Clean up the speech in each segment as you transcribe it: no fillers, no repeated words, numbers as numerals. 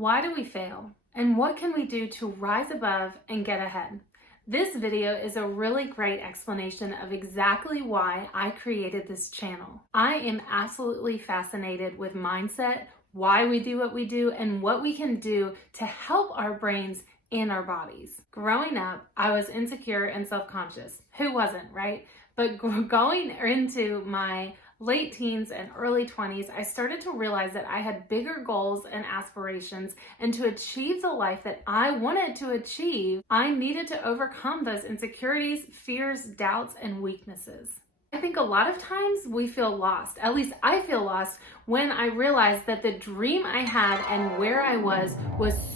Why do we fail? And what can we do to rise above and get ahead? This video is a really great explanation of exactly why I created this channel. I am absolutely fascinated with mindset, why we do what we do, and what we can do to help our brains and our bodies. Growing up, I was insecure and self-conscious. Who wasn't, right? But going into my late teens and early 20s, I started to realize that I had bigger goals and aspirations, and to achieve the life that I wanted to achieve, I needed to overcome those insecurities, fears, doubts, and weaknesses. I think a lot of times we feel lost, at least I feel lost, when I realized that the dream I had and where I was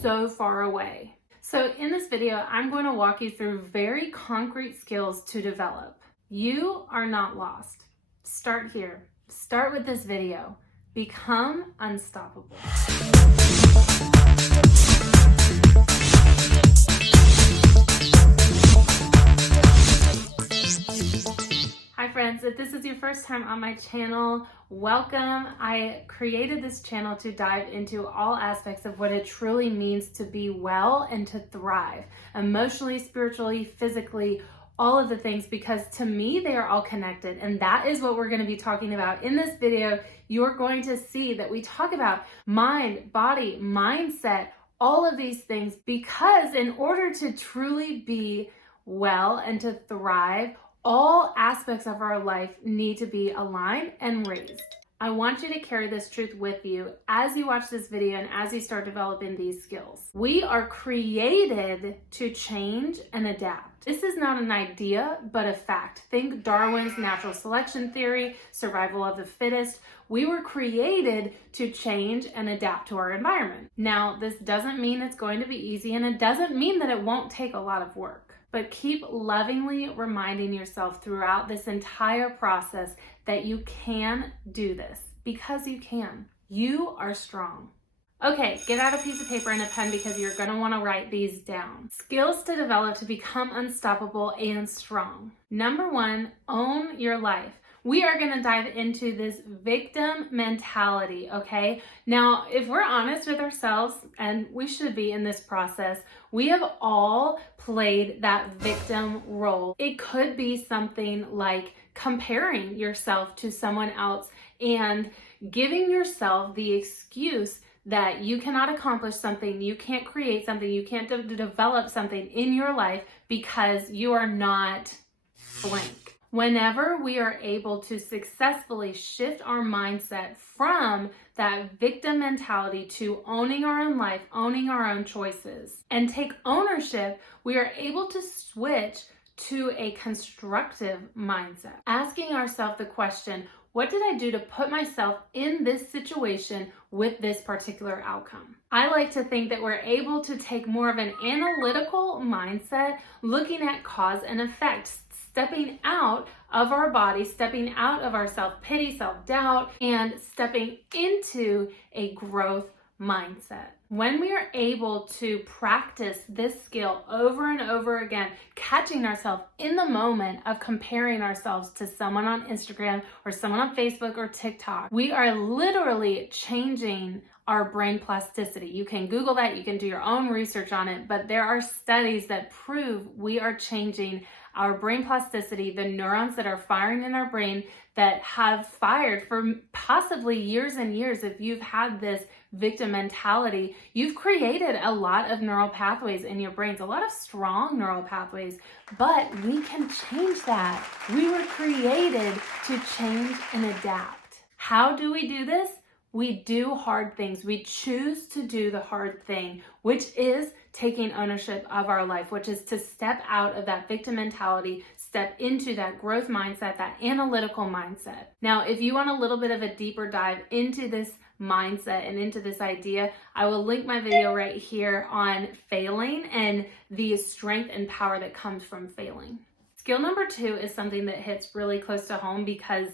so far away. So in this video, I'm going to walk you through very concrete skills to develop. You are not lost. Start here. Start with this video. Become unstoppable. Hi friends, if this is your first time on my channel, welcome. I created this channel to dive into all aspects of what it truly means to be well and to thrive, emotionally, spiritually, physically, all of the things, because to me, they are all connected. And that is what we're going to be talking about in this video. You're going to see that we talk about mind, body, mindset, all of these things, because in order to truly be well and to thrive, all aspects of our life need to be aligned and raised. I want you to carry this truth with you as you watch this video and as you start developing these skills. We are created to change and adapt. This is not an idea, but a fact. Think Darwin's natural selection theory, survival of the fittest. We were created to change and adapt to our environment. Now, this doesn't mean it's going to be easy, and it doesn't mean that it won't take a lot of work. But keep lovingly reminding yourself throughout this entire process that you can do this, because you can. You are strong. Okay, get out a piece of paper and a pen, because you're going to want to write these down. Skills to develop to become unstoppable and strong. Number one, own your life. We are going to dive into this victim mentality, okay? Now, if we're honest with ourselves, and we should be in this process, we have all played that victim role. It could be something like comparing yourself to someone else and giving yourself the excuse that you cannot accomplish something, you can't create something, you can't develop something in your life because you are not blank. Whenever we are able to successfully shift our mindset from that victim mentality to owning our own life, owning our own choices, and take ownership, we are able to switch to a constructive mindset. Asking ourselves the question, what did I do to put myself in this situation with this particular outcome? I like to think that we're able to take more of an analytical mindset, looking at cause and effect, stepping out of our body, stepping out of our self-pity, self-doubt, and stepping into a growth mindset. When we are able to practice this skill over and over again, catching ourselves in the moment of comparing ourselves to someone on Instagram or someone on Facebook or TikTok, we are literally changing our brain plasticity. You can Google that, you can do your own research on it, but there are studies that prove we are changing our brain plasticity, the neurons that are firing in our brain that have fired for possibly years and years. If you've had this victim mentality, you've created a lot of neural pathways in your brains, a lot of strong neural pathways, but we can change that. We were created to change and adapt. How do we do this? We do hard things. We choose to do the hard thing, which is taking ownership of our life, which is to step out of that victim mentality, step into that growth mindset, that analytical mindset. Now, if you want a little bit of a deeper dive into this mindset and into this idea, I will link my video right here on failing and the strength and power that comes from failing. Skill number two is something that hits really close to home, because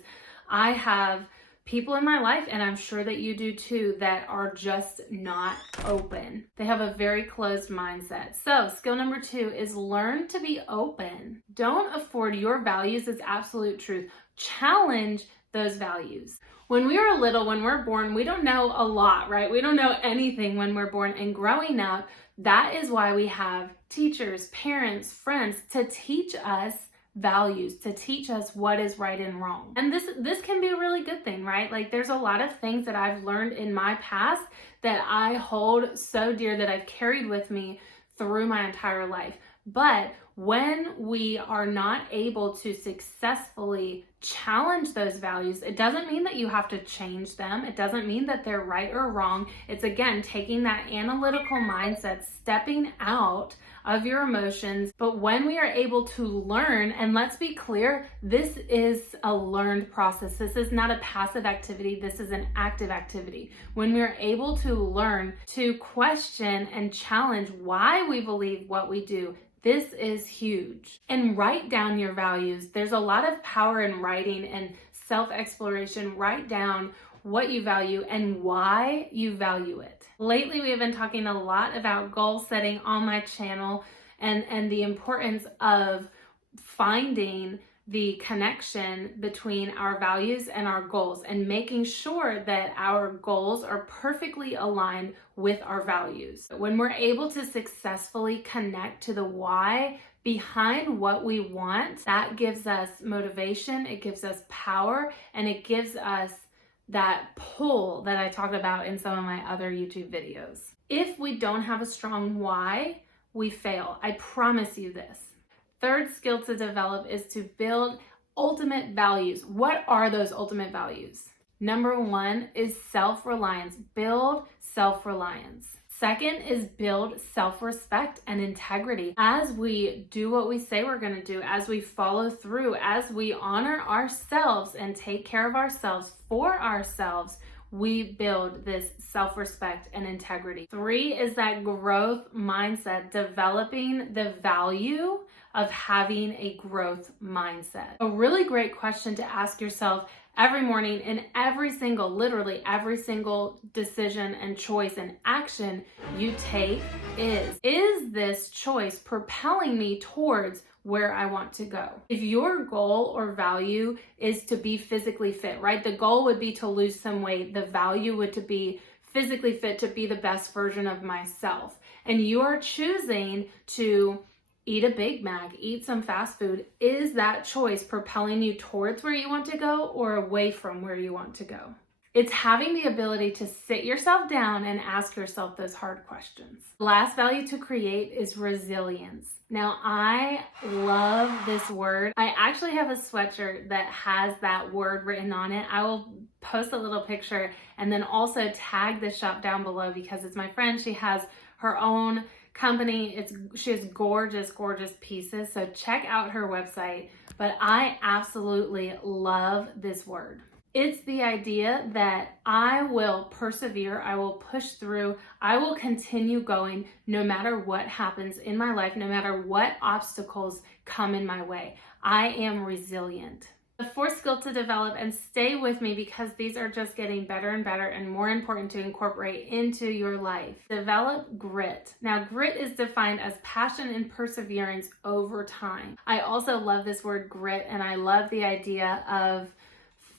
I have people in my life, and I'm sure that you do too, that are just not open. They have a very closed mindset. So skill number two is learn to be open. Don't afford your values as absolute truth. Challenge those values. When we were little, when we're born, we don't know a lot, right? We don't know anything when we're born. And growing up, that is why we have teachers, parents, friends to teach us values, to teach us what is right and wrong. And this can be a really good thing, right? Like there's a lot of things that I've learned in my past that I hold so dear that I've carried with me through my entire life. But when we are not able to successfully challenge those values, it doesn't mean that you have to change them. It doesn't mean that they're right or wrong. It's again, taking that analytical mindset, stepping out of your emotions. But when we are able to learn, and let's be clear, this is a learned process. This is not a passive activity. This is an active activity. When we're able to learn to question and challenge why we believe what we do, this is huge. And write down your values. There's a lot of power in writing and self-exploration. Write down what you value and why you value it. Lately, we have been talking a lot about goal setting on my channel and the importance of finding the connection between our values and our goals and making sure that our goals are perfectly aligned with our values. When we're able to successfully connect to the why behind what we want, that gives us motivation, it gives us power, and it gives us that pull that I talked about in some of my other YouTube videos. If we don't have a strong why, we fail. I promise you this. Third skill to develop is to build ultimate values. What are those ultimate values? Number one is self-reliance. Build self-reliance. Second is build self-respect and integrity. As we do what we say we're going to do, as we follow through, as we honor ourselves and take care of ourselves for ourselves, we build this self-respect and integrity. 3 is that growth mindset, developing the value of having a growth mindset. A really great question to ask yourself every morning in literally every single decision and choice and action you take is this choice propelling me towards where I want to go? If your goal or value is to be physically fit, right? The goal would be to lose some weight. The value would to be physically fit, to be the best version of myself. And you are choosing to eat a Big Mac, eat some fast food. Is that choice propelling you towards where you want to go or away from where you want to go? It's having the ability to sit yourself down and ask yourself those hard questions. Last value to create is resilience. Now, I love this word. I actually have a sweatshirt that has that word written on it. I will post a little picture and then also tag the shop down below because it's my friend. She has her own company. She has gorgeous, gorgeous pieces. So check out her website. But I absolutely love this word. It's the idea that I will persevere, I will push through, I will continue going no matter what happens in my life, no matter what obstacles come in my way. I am resilient. The fourth skill to develop, and stay with me because these are just getting better and better and more important to incorporate into your life. Develop grit. Now, grit is defined as passion and perseverance over time. I also love this word grit, and I love the idea of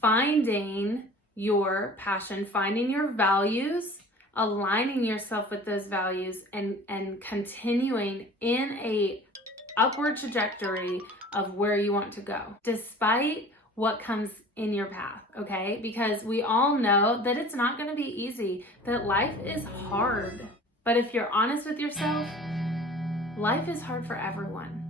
finding your passion, finding your values, aligning yourself with those values, and continuing in a upward trajectory of where you want to go, despite what comes in your path, okay? Because we all know that it's not gonna be easy, that life is hard. But if you're honest with yourself, life is hard for everyone.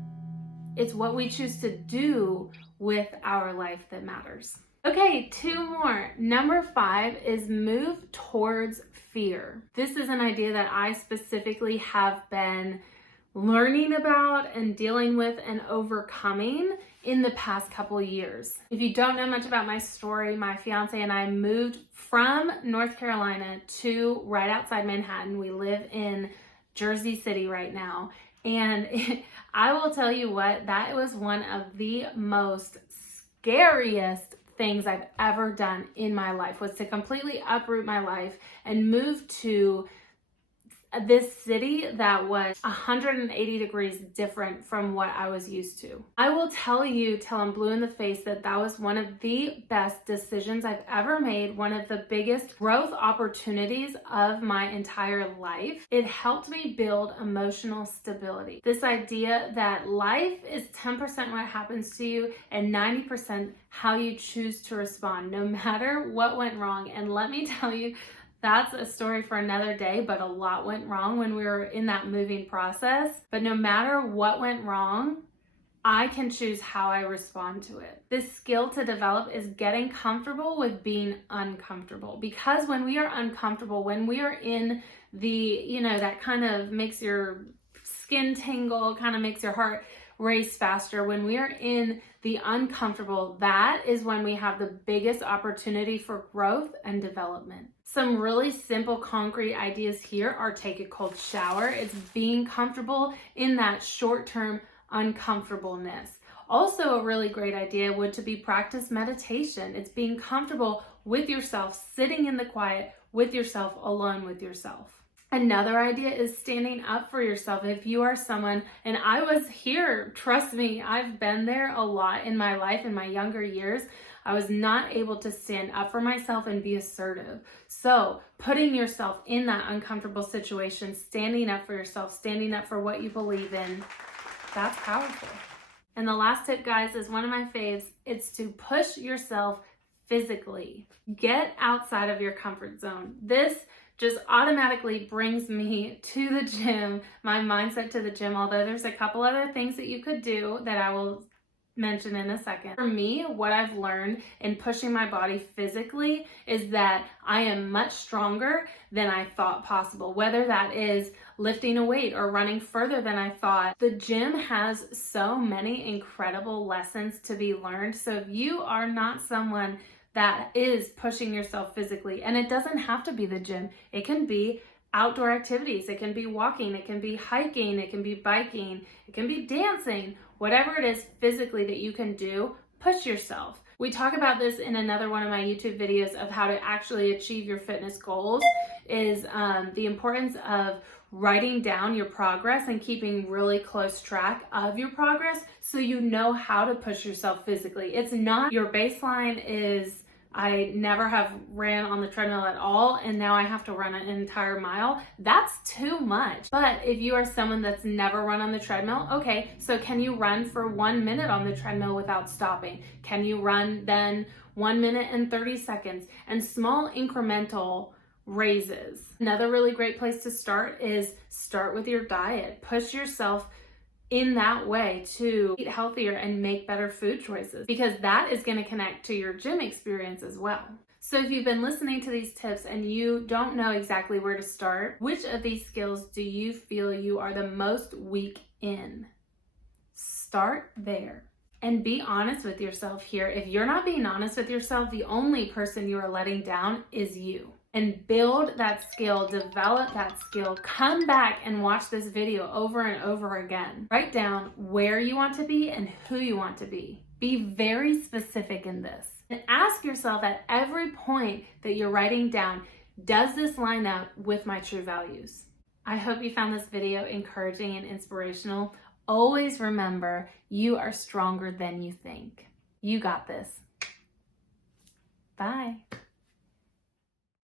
It's what we choose to do with our life that matters. Okay, 2 more. Number 5 is move towards fear. This is an idea that I specifically have been learning about and dealing with and overcoming in the past couple of years. If you don't know much about my story, my fiance and I moved from North Carolina to right outside Manhattan. We live in Jersey City right now. And I will tell you what, that was one of the most scariest things I've ever done in my life, was to completely uproot my life and move to this city that was 180 degrees different from what I was used to. I will tell you till I'm blue in the face that that was one of the best decisions I've ever made, one of the biggest growth opportunities of my entire life. It helped me build emotional stability. This idea that life is 10% what happens to you and 90% how you choose to respond, no matter what went wrong. And let me tell you, that's a story for another day, but a lot went wrong when we were in that moving process. But no matter what went wrong, I can choose how I respond to it. This skill to develop is getting comfortable with being uncomfortable. Because when we are uncomfortable, when we are in the, that kind of makes your skin tingle, kind of makes your heart race faster. When we are in the uncomfortable, that is when we have the biggest opportunity for growth and development. Some really simple, concrete ideas here are take a cold shower. It's being comfortable in that short-term uncomfortableness. Also, a really great idea would to be practice meditation. It's being comfortable with yourself, sitting in the quiet with yourself, alone with yourself. Another idea is standing up for yourself. If you are someone, and I was here, trust me, I've been there a lot in my life, in my younger years, I was not able to stand up for myself and be assertive. So putting yourself in that uncomfortable situation, standing up for yourself, standing up for what you believe in, that's powerful. And the last tip, guys, is one of my faves. It's to push yourself physically. Get outside of your comfort zone. This just automatically brings me to the gym, my mindset to the gym, although there's a couple other things that you could do that I will mention in a second. For me, what I've learned in pushing my body physically is that I am much stronger than I thought possible, whether that is lifting a weight or running further than I thought. The gym has so many incredible lessons to be learned. So if you are not someone that is pushing yourself physically, and it doesn't have to be the gym, it can be outdoor activities, it can be walking, it can be hiking, it can be biking, it can be dancing, whatever it is physically that you can do, push yourself. We talk about this in another one of my YouTube videos of how to actually achieve your fitness goals, is the importance of writing down your progress and keeping really close track of your progress so you know how to push yourself physically. It's not your baseline is I never have ran on the treadmill at all and now I have to run an entire mile. That's too much. But if you are someone that's never run on the treadmill, okay, so can you run for 1 minute on the treadmill without stopping? Can you run then 1 minute and 30 seconds? And small incremental raises. Another really great place to start is start with your diet. Push yourself in that way to eat healthier and make better food choices, because that is going to connect to your gym experience as well. So if you've been listening to these tips and you don't know exactly where to start, which of these skills do you feel you are the most weak in? Start there. And be honest with yourself here. If you're not being honest with yourself, the only person you are letting down is you. And build that skill, develop that skill. Come back and watch this video over and over again. Write down where you want to be and who you want to be. Be very specific in this. And ask yourself at every point that you're writing down, does this line up with my true values? I hope you found this video encouraging and inspirational. Always remember, you are stronger than you think. You got this. Bye.